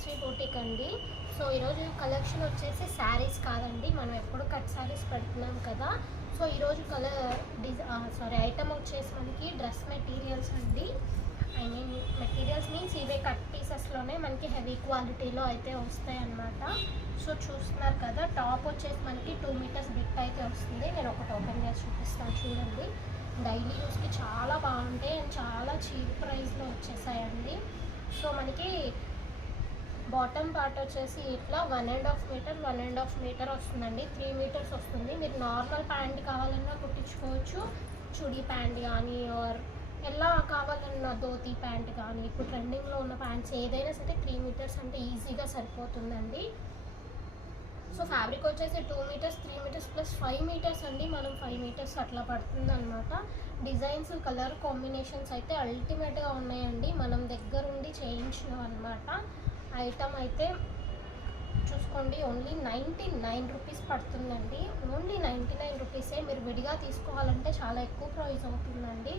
Shri boutique అండి. So ఈరోజు collection వచ్చేసి శారీస్ కాదండి, మనం ఎప్పుడు కట్ శారీస్ పెడుతున్నాం కదా. సో ఈరోజు ఐటమ్ వచ్చేసి మనకి డ్రెస్ మెటీరియల్స్ అండి. ఐ మీన్ మెటీరియల్స్ మీన్స్ ఇవే కట్ పీసెస్లోనే మనకి హెవీ క్వాలిటీలో అయితే వస్తాయి అన్నమాట. సో చూస్తున్నారు కదా, టాప్ వచ్చేసి మనకి 2 మీటర్స్ బిట్ అయితే వస్తుంది. నేను ఒకటి ఓపెన్ చేసి చూపిస్తాను చూడండి. డైలీ యూస్కి చాలా బాగుంటాయి అండ్ చాలా చీప్ ప్రైస్లో వచ్చేసాయండి. సో మనకి బాటమ్ పార్ట్ వచ్చేసి ఇట్లా 1.5 మీటర్ వస్తుందండి. 3 మీటర్స్ వస్తుంది. మీరు నార్మల్ ప్యాంట్ కావాలన్నా కుట్టించుకోవచ్చు, చుడీ ప్యాంట్ కానీ ఆర్ ఎలా కావాలన్నా ధోతీ ప్యాంట్ కానీ, ఇప్పుడు ట్రెండింగ్లో ఉన్న ప్యాంట్స్ ఏదైనా సరే 3 మీటర్స్ అంటే ఈజీగా సరిపోతుందండి. సో ఫ్యాబ్రిక్ వచ్చేసి 2 మీటర్స్ 3 మీటర్స్ ప్లస్ 5 మీటర్స్ అండి. మనం 5 మీటర్స్ అట్లా పడుతుంది అనమాట. డిజైన్స్ కలర్ కాంబినేషన్స్ అయితే అల్టిమేట్గా ఉన్నాయండి. మనం దగ్గరుండి చేయించినవి అనమాట. ఐటమ్ అయితే చూసుకోండి, ఓన్లీ 99 రూపీస్ పడుతుందండి. ఓన్లీ 99 రూపీసే. మీరు విడిగా తీసుకోవాలంటే చాలా ఎక్కువ ప్రైస్ అవుతుందండి.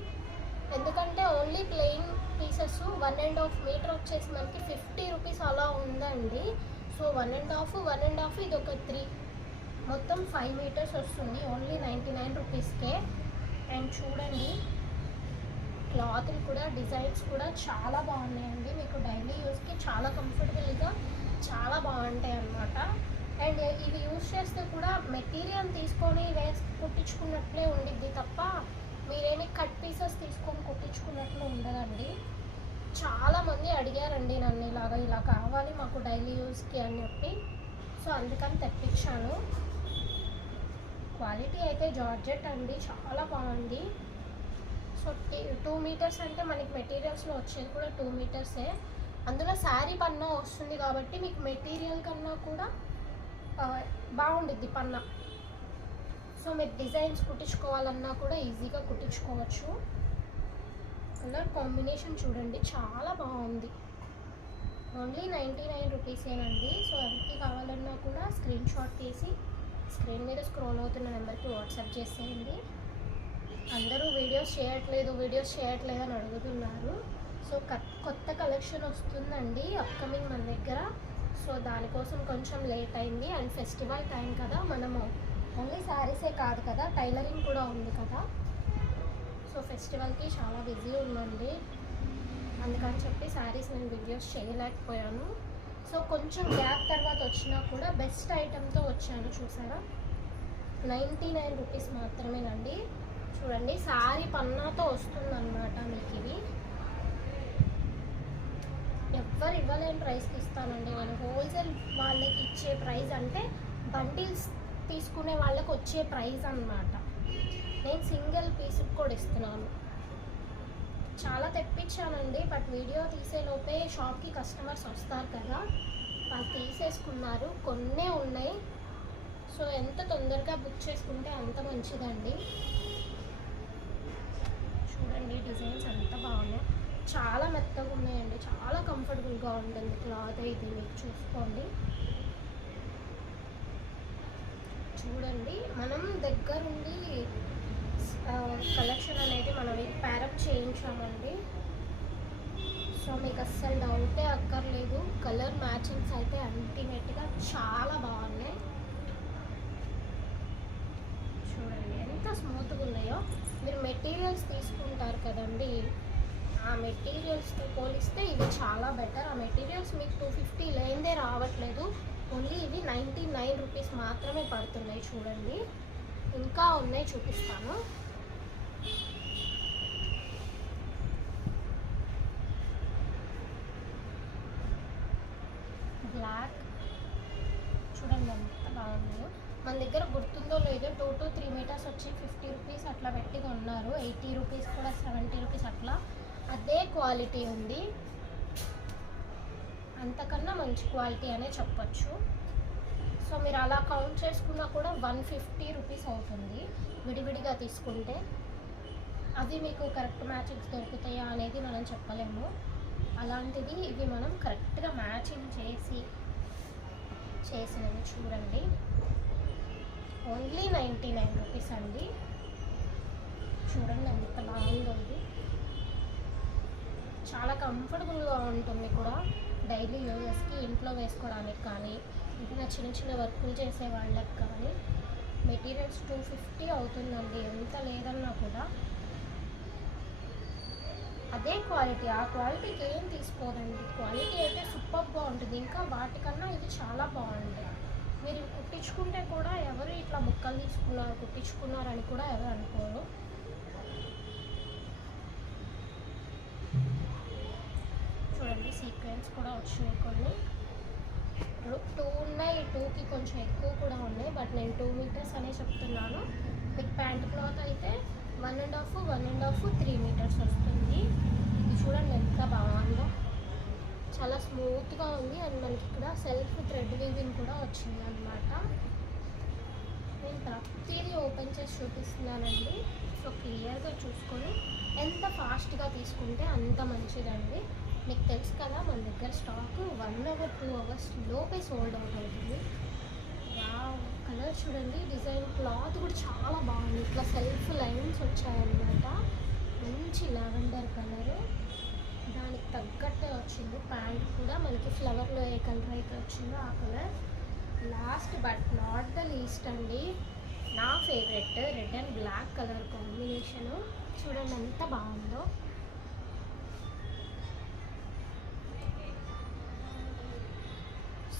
ఎందుకంటే ఓన్లీ ప్లెయిన్ పీసెస్ 1.5 మీటర్ వచ్చేసి మనకి 50 రూపీస్ అలా ఉందండి. సో 1.5 ఇది ఒక 3, మొత్తం 5 మీటర్స్ వస్తుంది. ఓన్లీ 99 రూపీస్కే. అండ్ చూడండి, క్లాత్లు కూడా డిజైన్స్ కూడా చాలా బాగున్నాయండి. మీకు డైలీ యూస్కి చాలా కంఫర్టబుల్గా చాలా బాగుంటాయి అన్నమాట. అండ్ ఇవి యూస్ చేస్తే కూడా మెటీరియల్ తీసుకొని కుట్టించుకున్నట్లే ఉండిద్ది తప్ప మీరేమి కట్ పీసెస్ తీసుకొని కుట్టించుకున్నట్లు ఉండదండి. చాలామంది అడిగారండి నన్ను ఇలా కావాలి మాకు డైలీ యూస్కి అని చెప్పి. సో అందుకని తెప్పించాను. క్వాలిటీ అయితే జార్జెట్ అండి, చాలా బాగుంది. సో 2 మీటర్స్ అంటే మనకి మెటీరియల్స్లో వచ్చేది కూడా 2 మీటర్సే. అందులో శారీ పన్నా వస్తుంది కాబట్టి మీకు మెటీరియల్ కన్నా కూడా బాగుండిద్ది పన్నా. సో మీరు డిజైన్స్ కుట్టించుకోవాలన్నా కూడా ఈజీగా కుట్టించుకోవచ్చు. కలర్ కాంబినేషన్ చూడండి, చాలా బాగుంది. ఓన్లీ 99 రూపీసేనండి. సో ఎవరికి కావాలన్నా కూడా స్క్రీన్ షాట్ తీసి స్క్రీన్ మీద స్క్రోల్ అవుతున్న నెంబర్కి వాట్సాప్ చేసేయండి. అందరూ వీడియోస్ చేయట్లేదు అని అడుగుతున్నారు. సో కొత్త కలెక్షన్ వస్తుందండి అప్కమింగ్ మన దగ్గర. సో దానికోసం కొంచెం లేట్ అయింది. అండ్ ఫెస్టివల్ టైం కదా, మనము ఓన్లీ శారీసే కాదు కదా, టైలరింగ్ కూడా ఉంది కదా. సో ఫెస్టివల్కి చాలా బిజీ ఉందండి, అందుకని చెప్పి శారీస్ నేను వీడియోస్ చేయలేకపోయాను. సో కొంచెం గ్యాప్ తర్వాత వచ్చినా కూడా బెస్ట్ ఐటెంతో వచ్చాను. చూసారా, 99 రూపీస్ మాత్రమేనండి. చూడండి, శారీ పన్నాతో వస్తుందన్నమాట మీకు. ఇవి ఎవ్వరు ఇవ్వలేని ప్రైస్కి ఇస్తానండి నేను. హోల్సేల్ వాళ్ళకి ఇచ్చే ప్రైస్ అంటే బండిల్స్ తీసుకునే వాళ్ళకి వచ్చే ప్రైస్ అన్నమాట. నేను సింగిల్ పీస్కి కూడా ఇస్తున్నాను. చాలా తెప్పించానండి, బట్ వీడియో తీసేలోపే షాప్కి కస్టమర్స్ వస్తారు కదా, వాళ్ళు తీసేసుకున్నారు. కొన్నే ఉన్నాయి. సో ఎంత తొందరగా బుక్ చేసుకుంటే అంత మంచిదండి. చూడండి, డిజైన్స్ అంత బాగున్నాయి, చాలా మెత్తగా ఉన్నాయండి, చాలా కంఫర్టబుల్గా ఉంటుంది క్లాత్. ఇది మీకు చూసుకోండి. చూడండి, మనం దగ్గరుండి కలెక్షన్ అనేది మనం ప్యారప్ చేయించామండి. సో మీకు అస్సలు డౌటే అక్కర్లేదు. కలర్ మ్యాచింగ్స్ అయితే అల్టిమేట్గా చాలా బాగున్నాయి. చూడండి ఎంత స్మూత్గా ఉన్నాయో. మీరు మెటీరియల్స్ తీసుకుంటారు కదండి, ఆ మెటీరియల్స్తో పోలిస్తే ఇవి చాలా బెటర్. ఆ మెటీరియల్స్ మీకు 250 లేనిదే రావట్లేదు. ఓన్లీ ఇవి 99 రూపీస్ మాత్రమే పడుతున్నాయి. చూడండి, ఇంకా ఉన్నాయి, చూపిస్తాను. బ్లాక్ చూడండి ఎంత బాగుందో. మన దగ్గర గుర్తుందో లేదో 2 to 3 మీటర్స్ వచ్చి 50 రూపీస్ అట్లా పెట్టి కొన్నారు. 80 రూపీస్ కూడా 70 రూపీస్ అట్లా. అదే క్వాలిటీ ఉంది, అంతకన్నా మంచి క్వాలిటీ అనే చెప్పచ్చు. సో మీరు అలా కౌంట్ చేసుకున్నా కూడా 150 రూపీస్ అవుతుంది విడివిడిగా తీసుకుంటే. అవి మీకు కరెక్ట్ మ్యాచింగ్స్ దొరుకుతాయా అనేది మనం చెప్పలేము. అలాంటిది ఇవి మనం కరెక్ట్గా మ్యాచింగ్ చేసినవి. చూడండి, ఓన్లీ 99 రూపీస్ అండి. చూడండి ఎంత బాగుందో. ఇది చాలా కంఫర్టబుల్గా ఉంటుంది కూడా. డైలీ యూజెస్కి ఇంట్లో వేసుకోవడానికి కానీ ఇంకా చిన్న చిన్న వర్కులు చేసే వాళ్ళకి కానీ మెటీరియల్స్ 250 అవుతుందండి. ఎంత లేదన్నా కూడా అదే క్వాలిటీ, ఆ క్వాలిటీకి ఏం తీసుకోదండి. క్వాలిటీ అయితే సూపర్గా ఉంటుంది. ఇంకా వాటికన్నా ఇది చాలా బాగుంటుంది. మీరు ఇవి కుట్టించుకుంటే కూడా ఎవరు ఇట్లా ముక్కలు తీసుకున్నారు కుట్టించుకున్నారని కూడా ఎవరు అనుకోరు. చూడండి సీక్వెన్స్ కూడా వచ్చినాయి కొన్ని. 2 ఉన్నాయి, 2కి కొంచెం ఎక్కువ కూడా ఉన్నాయి. బట్ నేను 2 మీటర్స్ అనే చెప్తున్నాను. మీకు ప్యాంట్ క్లాత్ అయితే 1.5 3 మీటర్స్ వస్తుంది. ఇది చూడండి ఎంత బాగుందో, చాలా స్మూత్గా ఉంది. అండ్ మనకి ఇక్కడ సెల్ఫ్ థ్రెడ్ వీవింగ్ కూడా వచ్చింది అనమాట. నేను ప్రతిదీ ఓపెన్ చేసి చూపిస్తున్నానండి. సో క్లియర్గా చూసుకొని ఎంత ఫాస్ట్గా తీసుకుంటే అంత మంచిదండి. మీకు తెలుసు కదా మన దగ్గర స్టాక్ 1 అవర్ 2 అవర్స్ లోపే సోల్డ్ అవుట్ అవుతుంది. కలర్ చూడండి, డిజైన్ క్లాత్ కూడా చాలా బాగుంది. ఇట్లా సెల్ఫ్ లైన్స్ వచ్చాయన్నమాట. మంచి లావెండర్ కలరు, దానికి తగ్గట్టే వచ్చింది. ప్యాంట్ కూడా మనకి ఫ్లవర్లో ఏ కలర్ అయితే వచ్చిందో ఆ colour. Last but not the least అండి, నా favourite red and black colour combination. చూడండి ఎంత బాగుందో.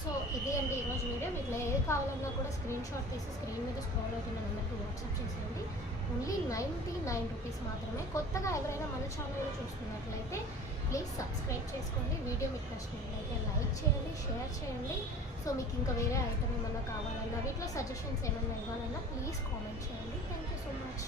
సో ఇది అండి ఈరోజు వీడియో. మీకు ఏది కావాలన్నా కూడా స్క్రీన్ షాట్ తీసి స్క్రీన్ మీద స్క్రోల్ అవుతున్న నెంబర్కి వాట్సాప్ చేసేయండి. ఓన్లీ 99 రూపీస్ మాత్రమే. కొత్తగా ఎవరైనా మన ఛానల్లో చూస్తున్నట్లయితే ప్లీజ్ సబ్స్క్రైబ్ చేసుకోండి. వీడియో మీకు నచ్చినట్లయితే లైక్ చేయండి, షేర్ చేయండి. సో మీకు ఇంకా వేరే ఐటమ్ ఏమన్నా కావాలన్నా, వీటిలో సజెషన్స్ ఏమన్నా ఇవ్వాలన్నా ప్లీజ్ కామెంట్ చేయండి. Thank you so much.